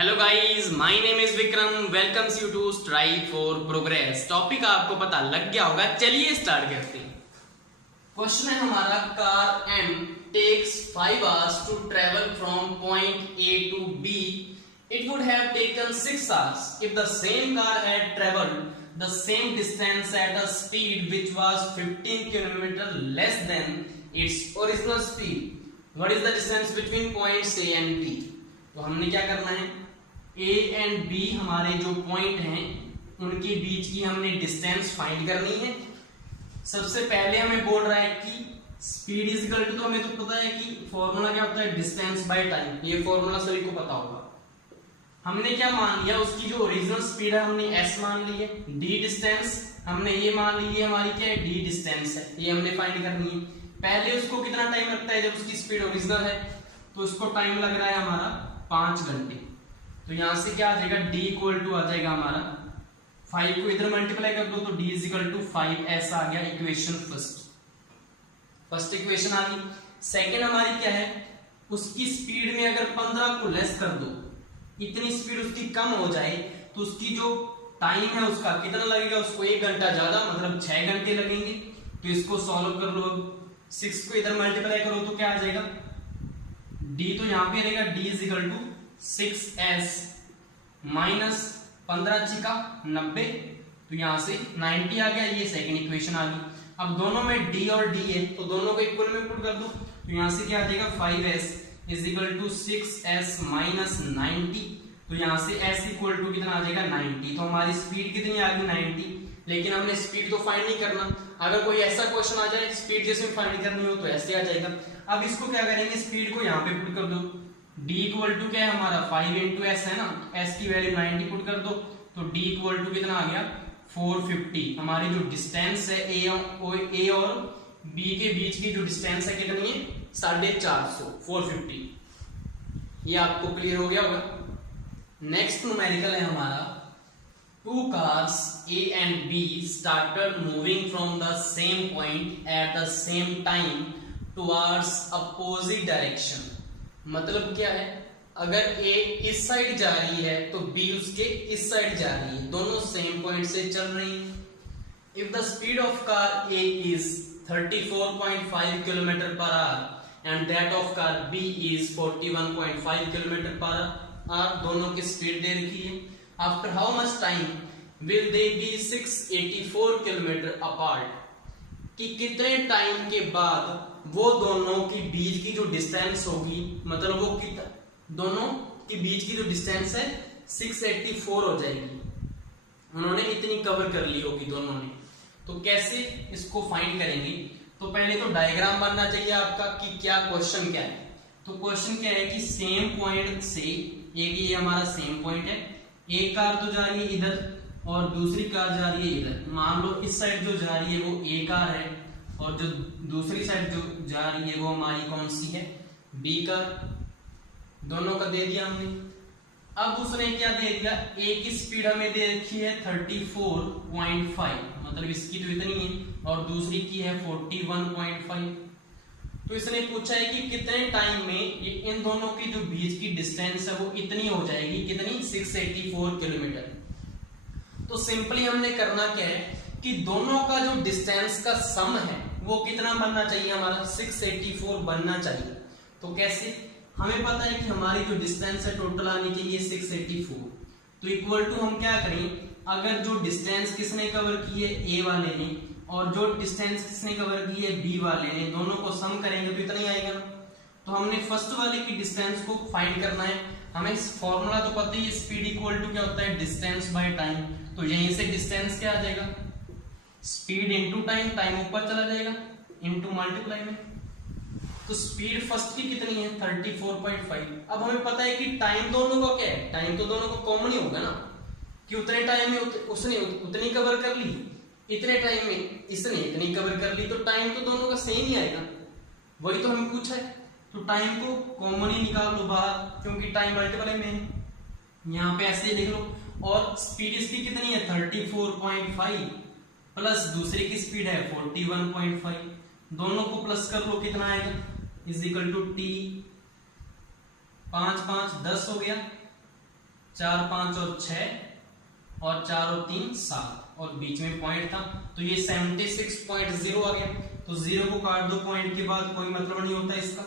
Hello guys, my name is Vikram. Welcomes you to strive for progress. Topic आपको पता लग गया होगा, चलिए स्टार्ट करते हैं। क्वेश्चन है हमारा, car M takes 5 hours to travel from point A to B. It would have taken 6 hours if the same car had traveled the same distance at a speed which was 15 km less than its original speed. What is the distance between points A and B? तो हमने क्या करना है, A and B हमारे जो point हैं उनके बीच की हमने डिस्टेंस फाइंड करनी है। सबसे पहले हमें बोल रहा है कि स्पीड इज इक्वल टू, तो हमें तो पता है कि फॉर्मूला क्या होता है, डिस्टेंस बाय टाइम। ये फॉर्मूला सभी को पता होगा। हमने क्या मान लिया, उसकी जो ओरिजिनल स्पीड है हमने s मान ली है, d डिस्टेंस हमने ये मान ली है, हमारी क्या है, d डिस्टेंस है, ये हमने फाइंड करनी है। पहले उसको कितना टाइम लगता है, जब उसकी स्पीड ओरिजिनल है तो उसको टाइम लग रहा है हमारा 5 घंटे। तो यहां से क्या आ जाएगा, d इक्वल टू आ जाएगा हमारा 5 को इधर मल्टीप्लाई कर दो तो d is equal to 5s आ गया। इक्वेशन फर्स्ट इक्वेशन आ गई। सेकंड हमारी क्या है, उसकी स्पीड में अगर 15 को लेस कर दो, इतनी स्पीड उसकी कम हो जाए तो उसकी जो टाइम है उसका कितना लगेगा, उसको 1 घंटा ज्यादा, मतलब 6 घंटे लगेंगे। तो इसको सॉल्व कर लो, 6 को इधर मल्टीप्लाई करो तो क्या आ जाएगा, d तो यहां पे रहेगा, d is equal to 6s minus 15 चिका 90, तो यहां से 90 आ गया। ये सेकंड इक्वेशन आ गई। अब दोनों में d और d है तो दोनों को इक्वल में पुट कर दो, तो यहां से क्या आ जाएगा, 5s is equal to 6s minus 90। तो यहां से s इक्वल टू कितना आ जाएगा, 90। तो हमारी स्पीड कितनी आ गई, 90। लेकिन हमने स्पीड तो फाइंड नहीं करना। अगर कोई ऐसा क्वेश्चन आ जाए स्पीड जैसे फाइंड करनी हो तो ऐसे आ जाएगा। अब इसको क्या करेंगे, स्पीड को यहाँ पे पुट कर दो। d इक्वल टू क्या है हमारा, 5 इंटू एस है ना, s की वैल्यू 90 पुट कर दो तो d इक्वल टू कितना आ गया, 450। हमारी जो डिस्टेंस है a और b के बीच की जो डिस्टेंस है कितनी है, 450, 450। ये आपको क्लियर हो गया होगा। नेक्स्ट न्यूमेरिकल है हमारा, 2 cars A and B started moving from the same point at the same time towards opposite direction। मतलब क्या है, अगर A इस साइड जा रही है तो B उसके इस साइड जा रही है, दोनों सेम पॉइंट से चल रही हैं। If the speed of car A is 34.5 km per hour and that of car B is 41.5 km per hour, दोनों की स्पीड दे रखी है। After how much time will they be 684 km apart? कि कितने टाइम के बाद वो दोनों के बीच की जो डिस्टेंस होगी, मतलब वो दोनों के बीच की जो डिस्टेंस है 684 हो जाएगी। उन्होंने इतनी कवर कर ली होगी दोनों ने। तो कैसे इसको फाइंड करेंगे, तो पहले तो डायग्राम बनना चाहिए आपका कि क्या क्वेश्चन क्या है। तो क्वेश्चन क्या है कि सेम पॉइंट से, एक ये हमारा सेम पॉइंट है, एक कार तो जा रही है इधर और दूसरी कार जा रही है इधर। मान लो इस साइड जो जा रही है वो ए कार है और जो दूसरी साइड जो जा रही है वो हमारी कौन सी है, बी कार। दोनों का दे दिया हमने। अब उसने क्या दे दिया, ए की स्पीड हमें दे रखी है 34.5, मतलब इसकी तो इतनी है, और दूसरी की है 41.5। तो इसने पूछा है कि कितने टाइम में ये इन दोनों की जो बीच की डिस्टेंस है वो इतनी हो जाएगी, कितनी, 684 किलोमीटर। तो सिंपली हमने करना क्या है कि दोनों का जो डिस्टेंस का सम है वो कितना बनना चाहिए, हमारा 684 बनना चाहिए। तो कैसे, हमें पता है कि हमारी जो डिस्टेंस है टोटल आने के लिए 684, तो इक्वल टू हम क्या करें, अगर जो डिस्टेंस किसने कवर की है, ए वाले ने, और जो डिस्टेंस किसने कवर की है, बी वाले ने, दोनों को सम करेंगे तो इतना ही आएगा ना। तो हमने फर्स्ट वाले की डिस्टेंस को फाइंड करना है। हमें फॉर्मूला तो पता ही है, स्पीड इक्वल टू क्या होता है, डिस्टेंस बाय टाइम। तो यहीं से डिस्टेंस क्या आ जाएगा, स्पीड इनटू टाइम, टाइम ऊपर चला जाएगा, इनटू मल्टीप्लाई में। तो स्पीड फर्स्ट की कितनी है, 34.5। अब हमें पता है कि टाइम दोनों का क्या है, टाइम तो दोनों को कॉमन ही होगा ना, कि उतने टाइम में उसने उतनी कवर कर ली, इतने टाइम में इसने इतनी कवर कर ली, तो टाइम तो दोनों का सेम ही आएगा। वही तो हमें पूछा है। तो टाइम को कॉमन ही निकाल लो बाहर, क्योंकि टाइम मल्टीप्लाई में है। यहाँ पे ऐसे लिख लो। और स्पीड इसकी कितनी है, 34.5 प्लस दूसरे की स्पीड है 41.5, दोनों को प्लस कर लो, कितना आएगा, इज इक्वल टू टी, 5 5 10 हो गया, 4 5 और 6 और 4 और 3 7 और बीच में पॉइंट था, तो ये 76.0 आ गया। तो 0 को काट दो पॉइंट के बाद, कोई मतलब नहीं होता इसका।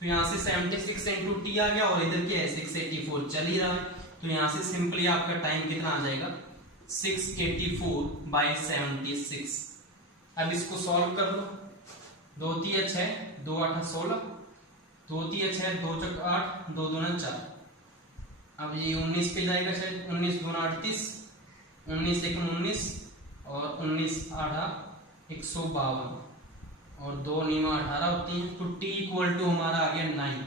तो यहाँ से 76 इंटू टी आ गया और इधर क्या है 684 चल ही रहा है। तो यहाँ से सिंपली आपका टाइम कितना आ जाएगा 684/76। अब इसको सॉल्व कर लो। 2 3 6 2 8 16, 2 3 6 2 4 8 2 2 4। अब ये 19 पे जाएगा शायद, 19 2 38, 19 1 19 और 19 8 152 और 2 9 18 होती है। तो t इक्वल टू हमारा आ गया 9।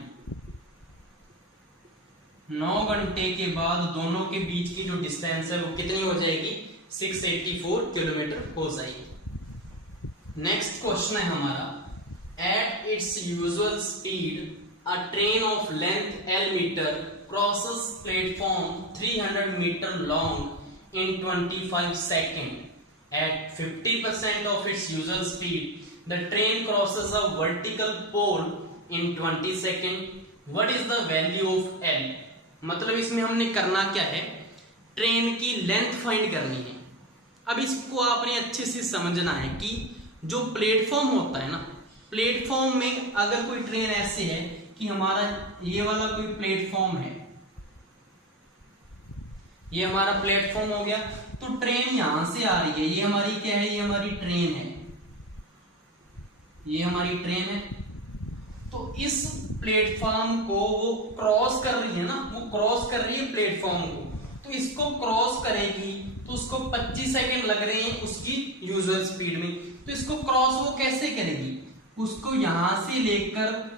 9 घंटे के बाद दोनों के बीच की जो डिस्टेंस है वो कितनी हो जाएगी 684 किलोमीटर हो जाएगी। नेक्स्ट क्वेश्चन है हमारा, at its usual speed a train of length L metre crosses platform 300 metre long in 25 seconds. At 50% of its usual speed, the train crosses a vertical pole in 20 seconds. What is the value of L? मतलब इसमें हमने करना क्या है, train की length find करनी है। अब इसको आपने अच्छे से समझना है कि जो प्लेटफॉर्म होता है ना, प्लेटफॉर्म में अगर कोई ट्रेन ऐसे है कि हमारा ये वाला कोई प्लेटफॉर्म है, ये हमारा प्लेटफॉर्म हो गया, तो ट्रेन यहां से आ रही है, ये हमारी क्या है, ये हमारी ट्रेन है, ये हमारी ट्रेन है। तो इस प्लेटफॉर्म को वो क्रॉस कर रही है ना, वो क्रॉस कर रही है प्लेटफॉर्म को, तो इसको क्रॉस करेगी तो उसको 25 सेकंड लग रहे हैं उसकी यूजुअल स्पीड में। तो इसको क्रॉस वो कैसे करेगी, उसको यहां से लेकर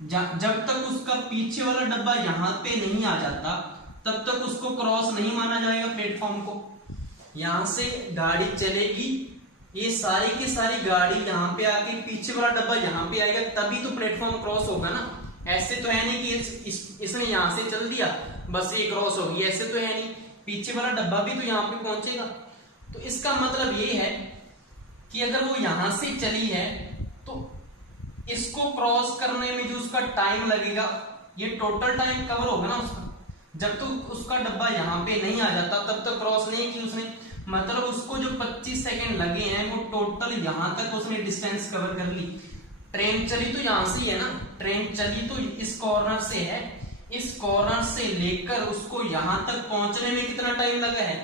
जब तक उसका पीछे वाला डब्बा यहां पे नहीं आ जाता तब तक उसको क्रॉस नहीं माना जाएगा प्लेटफॉर्म को। यहां से गाड़ी चलेगी, ये सारी की सारी गाड़ी यहाँ पे आके पीछे वाला डब्बा यहाँ पे आएगा, तभी तो प्लेटफॉर्म क्रॉस होगा ना। ऐसे तो है नहीं कि इसने यहाँ से चल दिया बस ये क्रॉस होगी, ऐसे तो है नहीं, पीछे वाला डब्बा भी तो यहाँ पे पहुंचेगा। तो इसका मतलब ये है कि अगर वो यहां से चली है तो इसको क्रॉस करने में जो उसका टाइम लगेगा, ये टोटल टाइम कवर होगा ना उसका। जब तक तो उसका डब्बा यहाँ पे नहीं आ जाता तब तक क्रॉस नहीं की उसने, मतलब उसको जो 25 सेकंड लगे हैं वो टोटल यहां तक उसने डिस्टेंस कवर कर ली। ट्रेन चली तो यहां से ही है ना, ट्रेन चली तो इस कॉर्नर से है, इस कॉर्नर से लेकर उसको यहां तक पहुंचने में कितना टाइम लगा है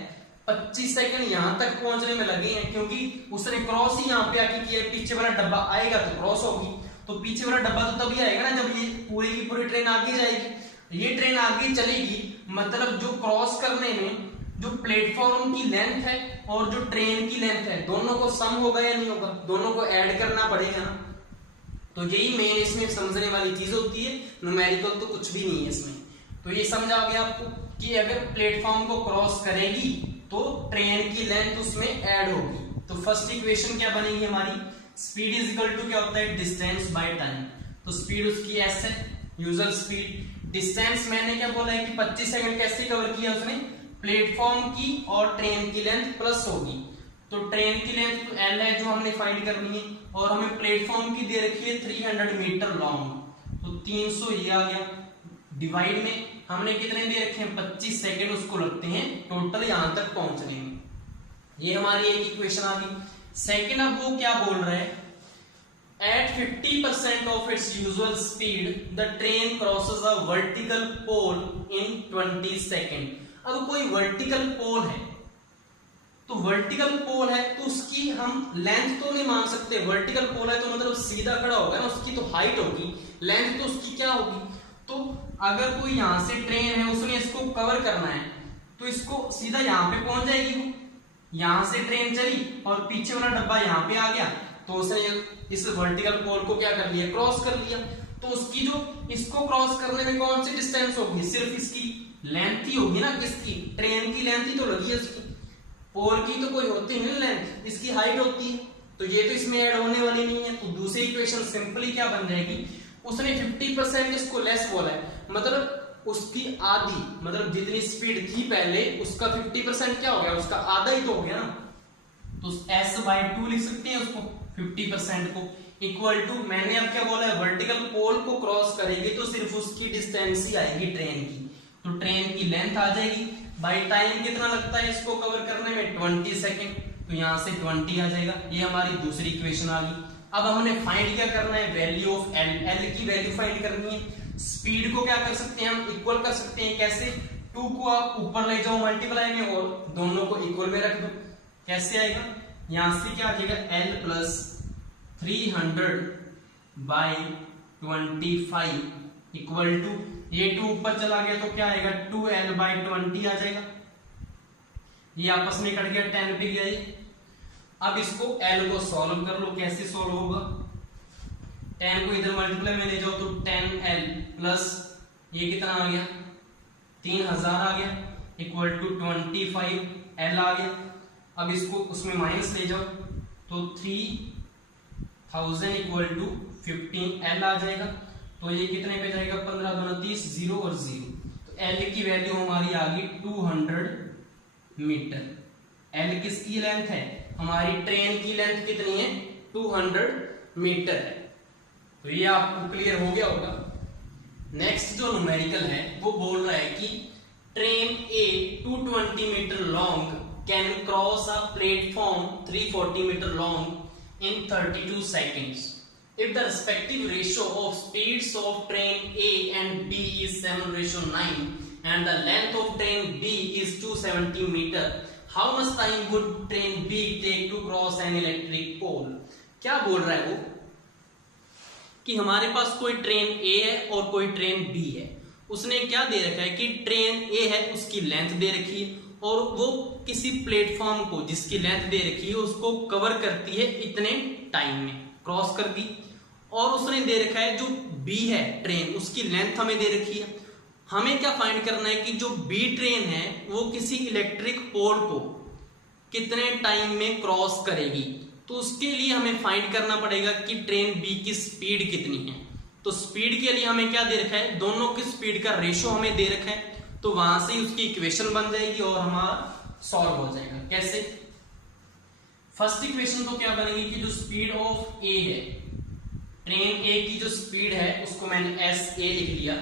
25 सेकंड यहां तक पहुंचने में लगे हैं, क्योंकि उसने क्रॉस ही यहाँ पे आके किया। पीछे वाला डब्बा आएगा तो क्रॉस होगी, तो पीछे वाला डब्बा तो तभी आएगा ना जब ये पूरी की पूरी ट्रेन आगे जाएगी। ये ट्रेन आगे चलेगी, मतलब जो क्रॉस करने में जो प्लेटफॉर्म की लेंथ है और जो ट्रेन की लेंथ है दोनों को सम होगा या नहीं होगा, दोनों को ऐड करना पड़ेगा ना। तो यही मेन इसमें समझने वाली चीज होती है, न्यूमेरिकल तो कुछ भी नहीं है इसमें। तो ये समझा गया आपको कि अगर प्लेटफॉर्म को क्रॉस करेगी तो ट्रेन की लेंथ उसमें ऐड होगी। तो फर्स्ट इक्वेशन क्या बनेगी हमारी, स्पीड इज इक्वल टू क्या होता है डिस्टेंस बाय टाइम। तो स्पीड उसकी एस है, यूजुअल स्पीड। डिस्टेंस मैंने क्या बोला है कि 25 सेकंड कैसे कवर किया उसने, प्लेटफॉर्म की और ट्रेन की लेंथ प्लस होगी। तो ट्रेन की लेंथ तो एल है जो हमने फाइंड करनी है, और हमें प्लेटफॉर्म की दे रखी है 300 मीटर लॉन्ग, तो 300 ये आ गया। डिवाइड में हमने कितने दे रखे हैं 25 सेकंड उसको लगते हैं टोटल यहां तक पहुंचने में। ये हमारी एक इक्वेशन आ गई। सेकंड अब वो क्या बोल रहे हैं, at 50% of its usual speed the train crosses a vertical pole in 20 seconds। अब कोई वर्टिकल पोल है, तो वर्टिकल पोल है तो उसकी हम लेंथ तो नहीं मान सकते, वर्टिकल पोल है तो मतलब सीधा खड़ा होगा ना, उसकी तो हाइट होगी, लेंथ तो उसकी क्या होगी। तो अगर कोई यहां से ट्रेन है उसने इसको कवर करना है तो इसको सीधा यहां पे पहुंच जाएगी। वो यहां से ट्रेन चली और पीछे वाला डब्बा यहां पे आ गया तो उसने इस वर्टिकल पोल को क्या कर लिया, क्रॉस कर लिया। तो उसकी जो इसको क्रॉस करने में कौन सी डिस्टेंस होगी, सिर्फ इसकी लेंथ ही होगी ना, किसकी, ट्रेन की लेंथ ही तो लगी है उसकी, पोल की तो कोई होती नहीं लेंथ, इसकी हाइट होती है। तो ये तो इसमें ऐड होने वाली नहीं है। तो दूसरी इक्वेशन सिंपली क्या बन जाएगी, उसने 50% इसको लेस बोला है, मतलब उसकी आधी, मतलब जितनी स्पीड थी पहले उसका 50% क्या हो गया, उसका आधा ही तो हो गया ना। तो s/2 लिख सकते हैं उसको 50% को, इक्वल टू मैंने अब क्या बोला है वर्टिकल पोल को क्रॉस करेगी तो सिर्फ उसकी डिस्टेंस ही आएगी ट्रेन की, तो ट्रेन की लेंथ आ जाएगी। बाई टाइम कितना लगता है इसको कवर करने में, 20 सेकेंड, तो यहाँ से 20 आ जाएगा। ये हमारी दूसरी इक्वेशन आ गई। अब हमने फाइंड क्या करना है, वैल्यू ऑफ एल, एल की वैल्यू फाइंड करनी है। स्पीड को क्या कर सकते हैं हम, इक्वल कर सकते हैं। कैसे, 2 को आप ऊपर ले जाओ मल्टीप्लाई में और दोनों को इक्वल में रख दो। कैसे आएगा, यहां से क्या आ जाएगा, L plus 300 by 25 equal to, ये 2 ऊपर चला गया तो क्या आएगा, 2l बाई 20 आ जाएगा। ये आपस में कट गया, 10 पे गया ये। अब इसको l को सॉल्व कर लो। कैसे सॉल्व होगा, 10 को इधर मल्टीप्लाई में ले जाओ तो 10l प्लस ये कितना आ गया, 3000 आ गया, इक्वल टू 25l आ गया। अब इसको उसमें माइनस ले जाओ तो 3000 इक्वल टू 15l आ जाएगा। तो ये कितने पे जाएगा, 15 दूना 30, 0 और 0। तो l की वैल्यू हमारी आ गई 200 मीटर। l किसकी लेंथ है, हमारी ट्रेन की लेंथ कितनी है, 200 मीटर है। तो ये आपको क्लियर हो गया होगा। नेक्स्ट जो न्यूमेरिकल है वो बोल रहा है कि train a 220 metre long can cross a platform 340 metre long in 32 seconds if the respective ratio of speeds of train A and B is 7:9 and the length of train B is 270 meter. How much time would train B take to cross an electric pole? क्या बोल रहा है वो कि हमारे पास कोई train A है और कोई ट्रेन B है। उसने क्या दे रखा है कि ट्रेन A है, उसकी लेंथ दे रखी है और वो किसी प्लेटफॉर्म को जिसकी लेंथ दे रखी है उसको कवर करती है इतने टाइम में, क्रॉस कर दी। और उसने दे रखा है जो B है ट्रेन, उसकी लेंथ हमें दे रखी है। हमें क्या फाइंड करना है कि जो B ट्रेन है वो किसी इलेक्ट्रिक पोल को कितने टाइम में क्रॉस करेगी। तो उसके लिए हमें फाइंड करना पड़ेगा कि ट्रेन B की स्पीड कितनी है। तो स्पीड के लिए हमें क्या दे रखा है, दोनों की स्पीड का रेशो हमें दे रखा है। तो वहां से उसकी इक्वेशन बन जाएगी और हमारा सॉल्व हो जाएगा। कैसे, फर्स्ट इक्वेशन तो क्या बनेगी कि जो स्पीड ऑफ ए है, ट्रेन ए की जो स्पीड है उसको मैंने एस ए लिख लिया।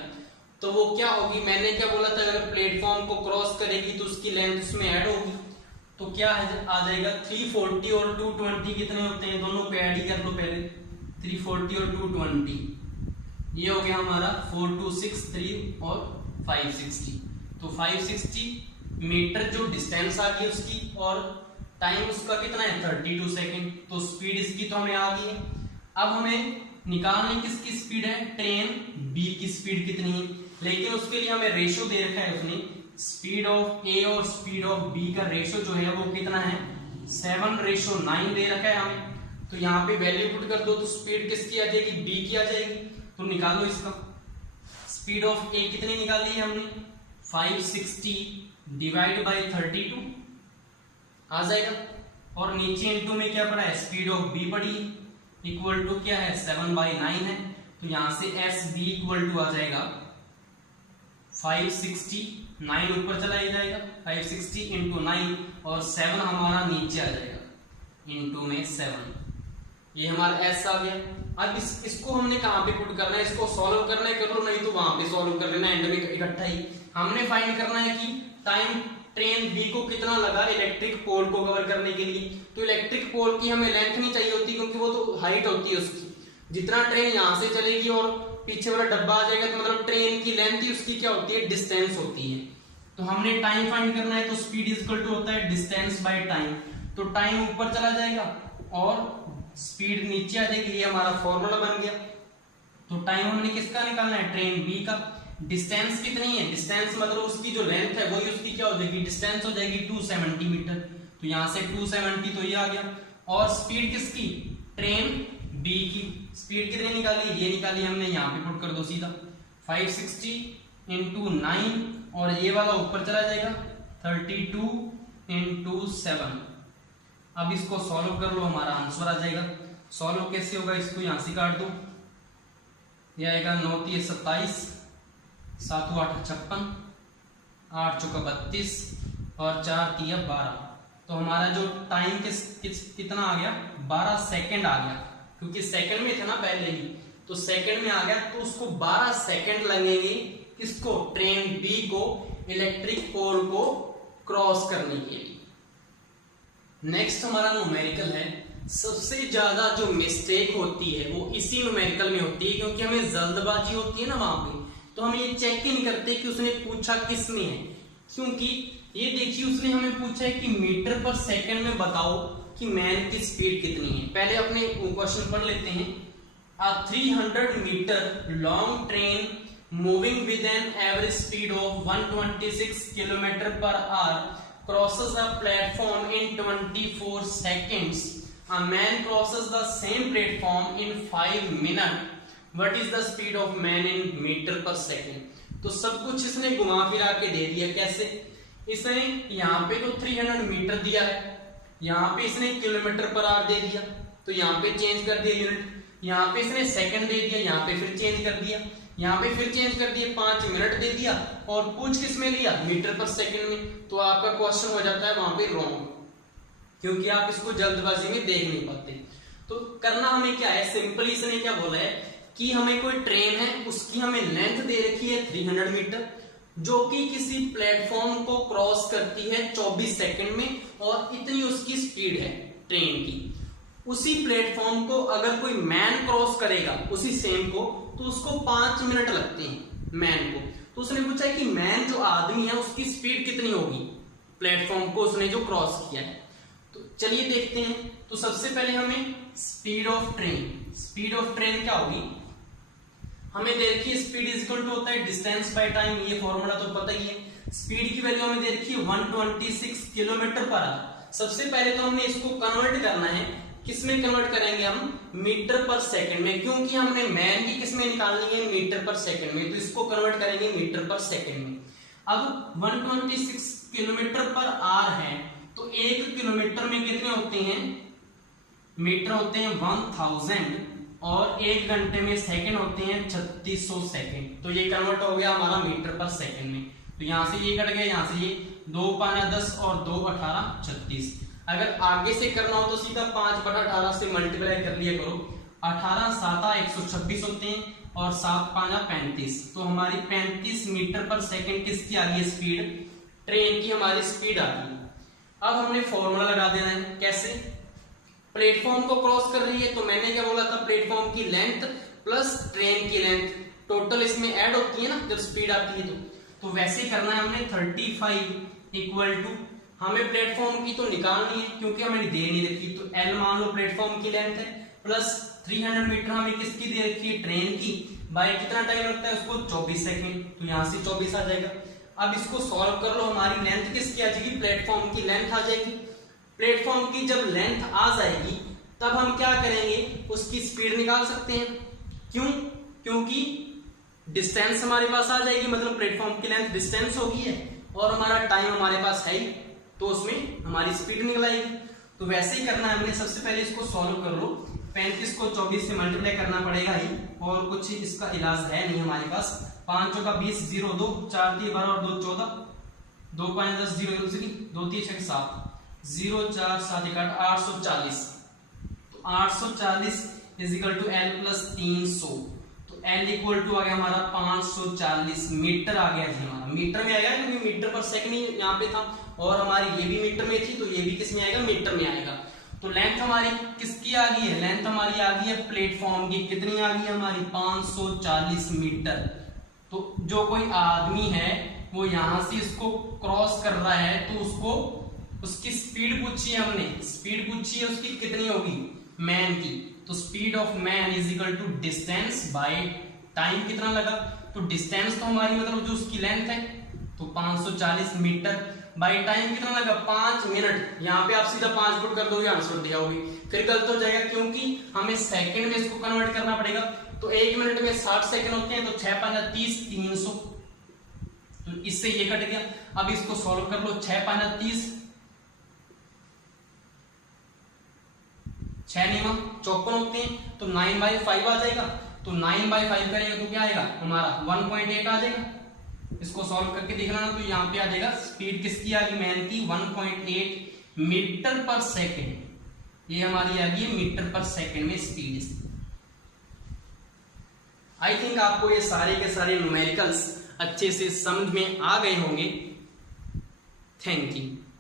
तो वो क्या होगी, मैंने क्या बोला था, अगर प्लेटफॉर्म को क्रॉस करेगी तो उसकी लेंथ उसमें ऐड होगी। तो क्या आ जाएगा, 340 और 220 कितने होते हैं, दोनों को ऐड ही कर लो पहले, 340 और 220 ये हो गया हमारा 4263 और 560। तो 560 मीटर जो डिस्टेंस आ गई उसकी और टाइम उसका कितना है, 32 सेकेंड। तो स्पीड इसकी तो हमें आ गई है। अब हमें निकालनी किसकी स्पीड है, ट्रेन बी की स्पीड कितनी है। लेकिन उसके लिए हमें रेशो दे रखा है उसने, स्पीड ऑफ ए और स्पीड ऑफ बी का रेशो जो है वो कितना है, 7:9 दे रखा है हमें। तो यहाँ पे वैल्यू पुट कर दो तो स्पीड किसकी आ जाएगी, बी की आ जाएगी। तो निकालो इसका, स्पीड ऑफ ए कितनी निकाली है हमने, 560 डिवाइड बाई 32 आ जाएगा। और नीचे इनटू में क्या पड़ा है, स्पीड ऑफ बी पड़ी इक्वल टू क्या है, 7/9 है। तो यहां से एस बी इक्वल टू आ जाएगा 560, 9 ऊपर चला ही जाएगा, 560 इंटू 9 और 7 हमारा नीचे आ जाएगा इंटू में 7। ये हमारा एस आ गया। अब इसको हमने कहां पे पुट करना है, इसको सॉल्व करना है, कर लो, नहीं तो वहां पे सॉल्व कर लेना, एंड में इकट्ठा ही। हमने फाइंड करना है कि टाइम ट्रेन बी को कितना लगा इलेक्ट्रिक पोल को कवर करने के लिए। तो इलेक्ट्रिक पोल की हमें लेंथ नहीं चाहिए होती क्योंकि वो तो हाइट होती है उसकी। जितना ट्रेन यहां से चलेगी और पीछे वाला डब्बा आ जाएगा तो मतलब ट्रेन की लेंथ ही उसकी क्या होती है, डिस्टेंस होती है। तो हमने टाइम फाइंड करना है तो स्पीड इक्वल टू होता है डिस्टेंस बाय टाइम। तो टाइम ऊपर चला जाएगा और स्पीड नीचे आ जाएगी, ये हमारा फॉर्मूला बन गया। तो टाइम हमने किसका निकालना है, ट्रेन बी का। डिस्टेंस कितनी है, डिस्टेंस मतलब उसकी जो लेंथ है वही उसकी क्या हो जाएगी, डिस्टेंस हो जाएगी 270 मीटर। तो यहां से 270 तो ये आ गया। और स्पीड किसकी, ट्रेन बी की स्पीड कितनी निकाली, ये निकाली हमने, यहाँ पे पुट कर दो सीधा 560 इंटू 9 और ये वाला ऊपर चला जाएगा 32 इंटू 7। अब इसको सॉल्व कर लो, हमारा आंसर आ जाएगा। सॉल्व कैसे होगा, इसको यहां से काट दो, ये आएगा 9 3 27, 7 8 56, 8 चौका 32 और 4 3 12। तो हमारा जो टाइम कितना आ गया, 12 सेकंड आ गया, क्योंकि सेकंड में था ना पहले ही, तो सेकंड में आ गया। तो उसको 12 सेकंड लगेंगे इसको ट्रेन बी को इलेक्ट्रिक पोल को क्रॉस करने के लिए। नेक्स्ट हमारा न्यूमेरिकल है। सबसे ज्यादा जो मिस्टेक होती है वो इसी न्यूमेरिकल में होती है, क्योंकि हमें जल्दबाजी होती है ना वहां पे, तो हम ये चेक ही नहीं करते कि उसने पूछा किस में है। क्योंकि ये देखिए उसने हमें पूछा है कि मीटर पर सेकंड में बताओ कि मैन की स्पीड कितनी है। पहले अपने क्वेश्चन पढ़ लेते हैं। A 300 metre long train moving with an average speed of 126 kilometre per hour crosses a platform in 24 seconds. A man crosses the same platform in 5 minutes. What is the speed of man in meter per second? तो सब कुछ इसने घुमा फिरा के दे दिया। कैसे? इसने यहाँ पे तो 300 मीटर दिया है, यहाँ पे इसने किलोमीटर पर आवर दे दिया, तो यहाँ पे चेंज कर दिया यूनिट। यहाँ पे इसने सेकंड दे दिया, यहाँ पे फिर चेंज कर दिया, यहाँ पे फिर चेंज कर दिया, 5 मिनट दे दिया, और पूछ किस में लिया? मीटर पर सेकंड में। तो आपका क्वेश्चन हो जाता है वहां पे रॉन्ग, क्योंकि आप इसको जल्दबाजी में देख नहीं पाते। तो करना हमें क्या है, सिंपली इसने क्या बोला है कि हमें कोई ट्रेन है, उसकी हमें लेंथ दे रखी है 300 मीटर, जो कि किसी प्लेटफॉर्म को क्रॉस करती है 24 सेकंड में, और इतनी उसकी स्पीड है ट्रेन की। उसी प्लेटफॉर्म को अगर कोई मैन क्रॉस करेगा उसी सेम को, तो उसको 5 मिनट लगते हैं मैन को। तो उसने पूछा है कि मैन जो आदमी है उसकी स्पीड कितनी होगी प्लेटफॉर्म को उसने जो क्रॉस किया है। तो चलिए देखते हैं। तो सबसे पहले हमें स्पीड ऑफ ट्रेन क्या होगी, हमें दे रखी है स्पीड इज इक्वल टू होता है डिस्टेंस बाय टाइम, ये फॉर्मूला तो पता ही है। स्पीड की वैल्यू हमें दे रखी है 126 किलोमीटर पर आवर। सबसे पहले तो हमने इसको कन्वर्ट करना है, किसमें कन्वर्ट करेंगे हम? मीटर पर सेकंड में, क्योंकि हमने मैन की किसमें निकालनी है? मीटर पर सेकंड में। तो इसको कन्वर्ट करेंगे मीटर पर सेकंड में। अब 126 किलोमीटर पर आवर है, तो 1 किलोमीटर में कितने होते हैं मीटर? होते हैं 1000, और 1 घंटे में सेकंड होते हैं 3600 सेकंड। तो ये कन्वर्ट हो गया हमारा मीटर पर सेकंड में। तो यहां से ये कट गया, यहां से ये 2 5 10 और 2 18 36। अगर आगे से करना हो तो सीधा 5/18 से मल्टीप्लाई कर लिया करो। 18 7 126 होते हैं, और 7 5 35। तो हमारी 35 मीटर पर सेकंड किसकी आ गई स्पीड? ट्रेन की हमारी स्पीड आ गई। अब हमने फॉर्मूला लगा देना है। कैसे? प्लेटफॉर्म को क्रॉस कर रही है, तो मैंने क्या बोला था? प्लेटफॉर्म की लेंथ प्लस ट्रेन की लेंथ टोटल इसमें ऐड होती है ना जब स्पीड आती है। तो वैसे करना है हमने। 35 इक्वल टू, हमें प्लेटफॉर्म की तो निकालनी है क्योंकि हमें दे नहीं रखी, तो L मान लो प्लेटफॉर्म की लेंथ है, प्लस 300 मीटर हमें किसकी दे रखी है? ट्रेन की। बाय कितना टाइम लगता है उसको? 24 सेकंड। तो यहां से 24 आ जाएगा। अब इसको सॉल्व कर लो, हमारी लेंथ किसकी आ जाएगी? प्लेटफॉर्म की लेंथ आ जाएगी। प्लेटफॉर्म की जब लेंथ आ जाएगी तब हम क्या करेंगे? उसकी स्पीड निकाल सकते हैं। क्यों? क्योंकि डिस्टेंस हमारे पास आ जाएगी, मतलब प्लेटफॉर्म की लेंथ डिस्टेंस होगी है, और हमारा टाइम हमारे पास है ही, तो उसमें हमारी स्पीड निकल आएगी। तो वैसे ही करना है हमने। सबसे पहले इसको सॉल्व कर लो। 35 को 24 से मल्टीप्लाई करना पड़ेगा ही, और कुछ इसका इलाज है नहीं हमारे पास। 5 चौका 20, 0 2, 4 3 12 और 2 14, 2 5 10 0 2 3 6 7, 0 4 7 1 8, 840। तो 840 is equal to L plus 300। तो L इक्वल टू आ गया हमारा 540 मीटर आ गया जी हमारा। मीटर में आएगा क्योंकि मीटर पर सेकंड ही यहाँ पे था, और हमारी ये भी मीटर में थी, तो ये भी किस में आएगा? मीटर में आएगा। तो लेंथ हमारी किसकी आ गई है? लेंथ हमारी आ गई है प्लेटफॉर्म की। कितनी आ गई हमारी? 540 मीटर। तो जो कोई आदमी है वो यहां से इसको क्रॉस कर रहा है, तो उसको उसकी स्पीड पूछी है हमने। स्पीड पूछी है उसकी कितनी होगी? मैन की। तो speed of man is equal to distance by time कितना लगा? तो डिस्टेंस तो हमारी मतलब जो उसकी लेंथ है, तो 540 मीटर बाय टाइम कितना लगा? 5 मिनट। यहाँ पे आप सीधा 5 फुट कर दोगे, आंसर दिया होगी। फिर गलत हो जाएगा क्योंकि हमें सेकंड में इसको कन्वर्ट करना पड़ेगा। तो 1 मिनट में 60 सेकंड होते हैं, तो 6 5 30 300। तो इससे ये कट गया। अब इसको सॉल्व कर लो। 6 5 30, 6 9 54 होते हैं, तो 9/5 आ जाएगा। तो 9/5 करेंगे तो क्या आएगा हमारा? 1.8 आ जाएगा। इसको सॉल्व करके देखना ना, तो यहाँ पे आ जाएगा स्पीड किसकी आ गई? मैन की 1.8 मीटर पर सेकंड। ये हमारी आ गई मीटर पर सेकंड में स्पीड। आई थिंक आपको ये सारे के सारे न्यूमेरिकल्स अच्छे से समझ में आ गए होंगे। Thank you.